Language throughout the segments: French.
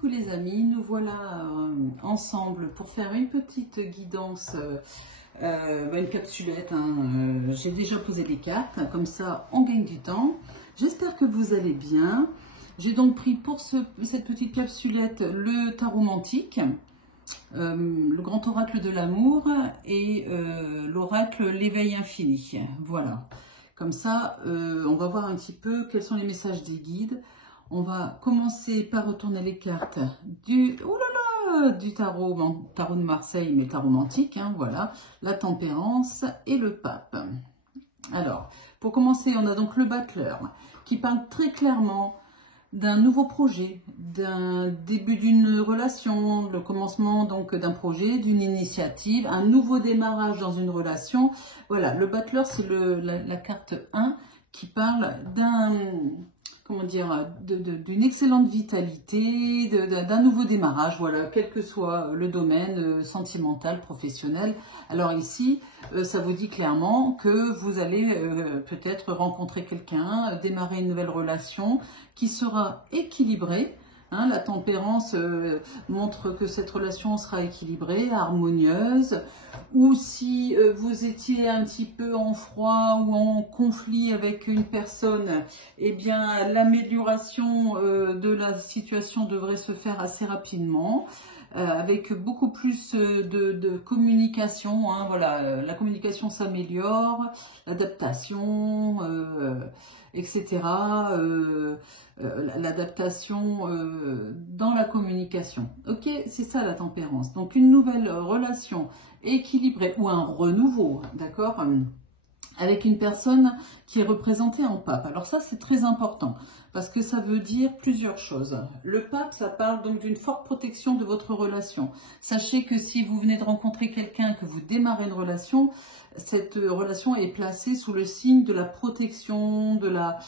Coucou les amis, nous voilà ensemble pour faire une petite guidance, une capsulette. J'ai déjà posé les cartes, comme ça on gagne du temps. J'espère que vous allez bien. J'ai donc pris pour cette petite capsulette le tarot mantique, le grand oracle de l'amour et l'oracle l'éveil infini. Voilà, comme ça on va voir un petit peu quels sont les messages des guides. On va commencer par retourner les cartes du tarot de Marseille, mais tarot mantique, voilà, la tempérance et le pape. Alors, pour commencer, on a donc le battleur qui parle très clairement d'un nouveau projet, d'un début d'une relation, le commencement donc d'un projet, d'une initiative, un nouveau démarrage dans une relation. Voilà, le battleur, c'est la carte 1 qui parle d'une excellente vitalité, d'un nouveau démarrage, voilà, quel que soit le domaine sentimental, professionnel. Alors ici, ça vous dit clairement que vous allez peut-être rencontrer quelqu'un, démarrer une nouvelle relation qui sera équilibrée. La tempérance montre que cette relation sera équilibrée, harmonieuse, ou si vous étiez un petit peu en froid ou en conflit avec une personne, eh bien l'amélioration de la situation devrait se faire assez rapidement, avec beaucoup plus de communication, voilà, la communication s'améliore, l'adaptation, etc. L'adaptation dans la communication. Ok, c'est ça la tempérance. Donc une nouvelle relation équilibrée ou un renouveau, d'accord, avec une personne qui est représentée en pape. Alors ça, c'est très important parce que ça veut dire plusieurs choses. Le pape, ça parle donc d'une forte protection de votre relation. Sachez que si vous venez de rencontrer quelqu'un, que vous démarrez une relation, cette relation est placée sous le signe de la protection, de la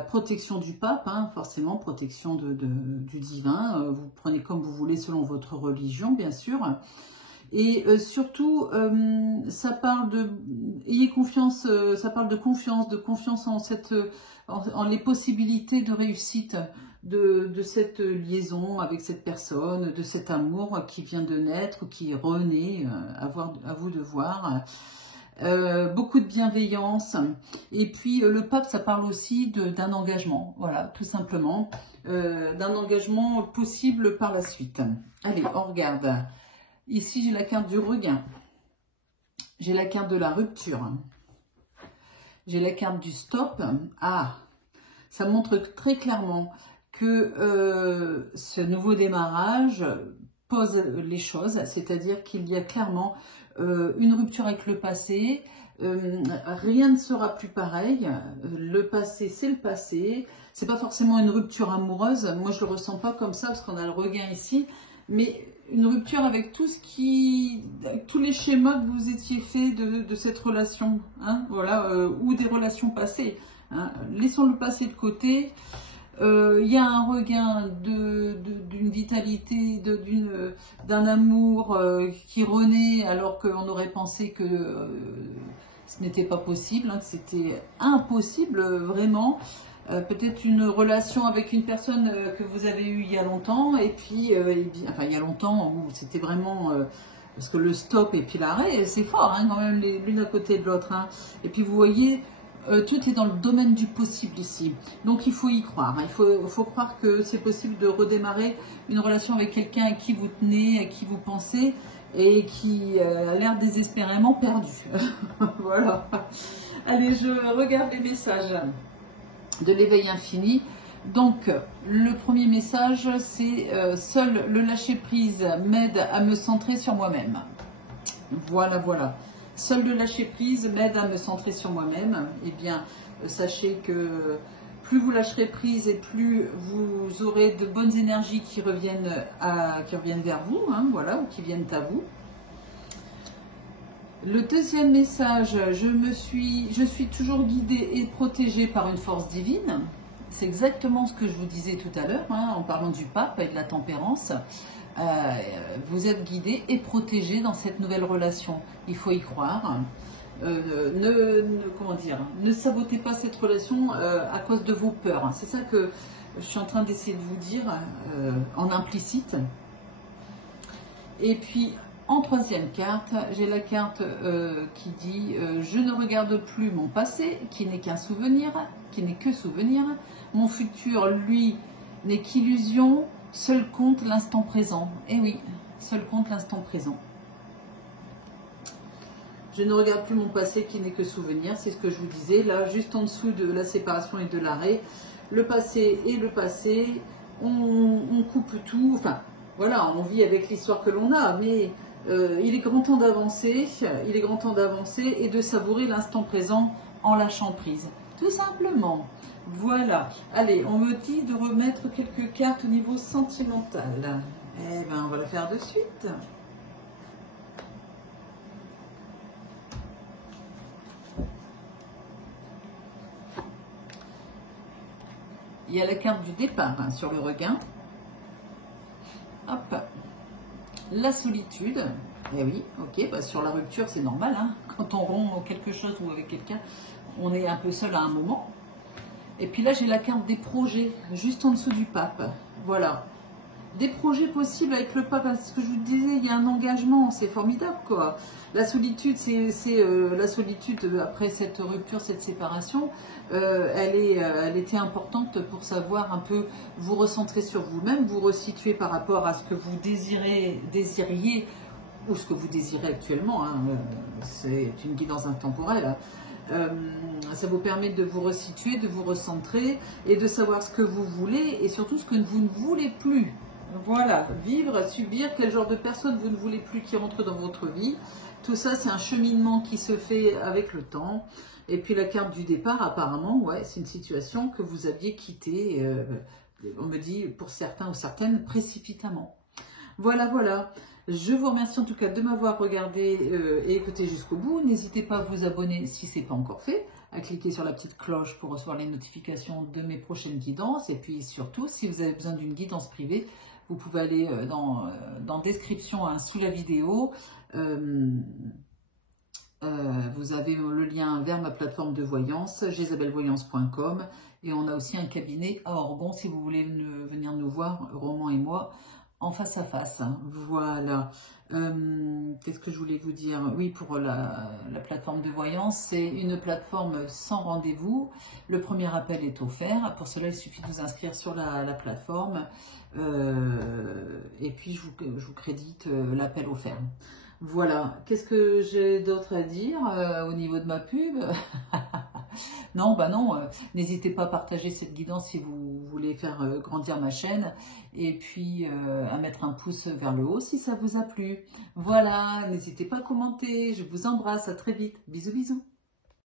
protection du pape, forcément protection du divin. Vous prenez comme vous voulez selon votre religion, bien sûr. Et surtout, ça parle ayez confiance, ça parle de confiance en les possibilités de réussite de cette liaison avec cette personne, de cet amour qui vient de naître, qui renaît, à vous de voir. Beaucoup de bienveillance. Et puis le pape, ça parle aussi d'un engagement, voilà, tout simplement, d'un engagement possible par la suite. Allez, on regarde. Ici, j'ai la carte du regain. J'ai la carte de la rupture. J'ai la carte du stop. Ah, ça montre très clairement que ce nouveau démarrage pose les choses, c'est-à-dire qu'il y a clairement une rupture avec le passé. Rien ne sera plus pareil. Le passé, c'est le passé. C'est pas forcément une rupture amoureuse. Moi, je le ressens pas comme ça parce qu'on a le regain ici, mais une rupture avec tous les schémas que vous étiez fait de cette relation, voilà, ou des relations passées. Laissons le passé de côté. Il y a un regain d'une vitalité, d'un amour qui renaît, alors qu'on aurait pensé que ce n'était pas possible, que c'était impossible, vraiment. Peut-être une relation avec une personne que vous avez eue il y a longtemps, et puis, il y a longtemps, où c'était vraiment, parce que le stop et puis l'arrêt, c'est fort, quand même, l'une à côté de l'autre. Et puis vous voyez, tout est dans le domaine du possible ici. Donc il faut y croire, il faut croire que c'est possible de redémarrer une relation avec quelqu'un à qui vous tenez, à qui vous pensez, et qui a l'air désespérément perdu. Voilà. Allez, je regarde les messages de l'éveil infini. Donc le premier message, c'est seul le lâcher prise m'aide à me centrer sur moi-même. Voilà, voilà. Seul le lâcher prise m'aide à me centrer sur moi-même. Eh bien, sachez que plus vous lâcherez prise et plus vous aurez de bonnes énergies qui reviennent vers vous, voilà, ou qui viennent à vous. Le deuxième message, je suis toujours guidée et protégée par une force divine. C'est exactement ce que je vous disais tout à l'heure, en parlant du pape et de la tempérance. Vous êtes guidée et protégée dans cette nouvelle relation. Il faut y croire. Ne sabotez pas cette relation à cause de vos peurs. C'est ça que Je suis en train d'essayer de vous dire en implicite. Et puis, en troisième carte, j'ai la carte qui dit je ne regarde plus mon passé, qui n'est qu'un souvenir, qui n'est que souvenir. Mon futur, lui, n'est qu'illusion. Seul compte l'instant présent. Eh oui, seul compte l'instant présent. Je ne regarde plus mon passé qui n'est que souvenir, c'est ce que je vous disais. Là, juste en dessous de la séparation et de l'arrêt, le passé est le passé, on coupe tout, enfin, voilà, on vit avec l'histoire que l'on a, mais il est grand temps d'avancer, et de savourer l'instant présent en lâchant prise. Tout simplement. Voilà. Allez, on me dit de remettre quelques cartes au niveau sentimental. Eh bien, on va le faire de suite. Il y a la carte du départ hein, sur le regain. Hop. La solitude. Eh oui, ok, bah sur la rupture, c'est normal. Hein. Quand on rompt quelque chose ou avec quelqu'un, on est un peu seul à un moment. Et puis là, j'ai la carte des projets, juste en dessous du pape. Voilà. Des projets possibles avec le pape, parce que je vous disais, il y a un engagement, c'est formidable, quoi. La solitude, c'est la solitude après cette rupture, cette séparation, elle était importante pour savoir un peu vous recentrer sur vous-même, vous resituer par rapport à ce que vous désiriez, ou ce que vous désirez actuellement, hein, c'est une guidance intemporelle. Ça vous permet de vous resituer, de vous recentrer et de savoir ce que vous voulez et surtout ce que vous ne voulez plus. Voilà, vivre, subir, quel genre de personne vous ne voulez plus qui rentre dans votre vie. Tout ça, c'est un cheminement qui se fait avec le temps. Et puis la carte du départ, apparemment, ouais, c'est une situation que vous aviez quittée, on me dit pour certains ou certaines, précipitamment. Voilà, voilà. Je vous remercie en tout cas de m'avoir regardé et écouté jusqu'au bout. N'hésitez pas à vous abonner si ce n'est pas encore fait, à cliquer sur la petite cloche pour recevoir les notifications de mes prochaines guidances. Et puis surtout, si vous avez besoin d'une guidance privée, vous pouvez aller dans description hein, sous la vidéo. Vous avez le lien vers ma plateforme de voyance, jezabelvoyance.com. Et on a aussi un cabinet à Orgon si vous voulez venir nous voir, Roman et moi, en face à face. Voilà. Qu'est-ce que je voulais vous dire? Oui, pour la plateforme de voyance, c'est une plateforme sans rendez-vous. Le premier appel est offert. Pour cela, il suffit de vous inscrire sur la plateforme. Et puis, je vous crédite l'appel offert. Voilà. Qu'est-ce que j'ai d'autre à dire au niveau de ma pub? Non, bah non, n'hésitez pas à partager cette guidance si vous voulez faire grandir ma chaîne et puis à mettre un pouce vers le haut si ça vous a plu. Voilà, n'hésitez pas à commenter, je vous embrasse, à très vite, bisous bisous.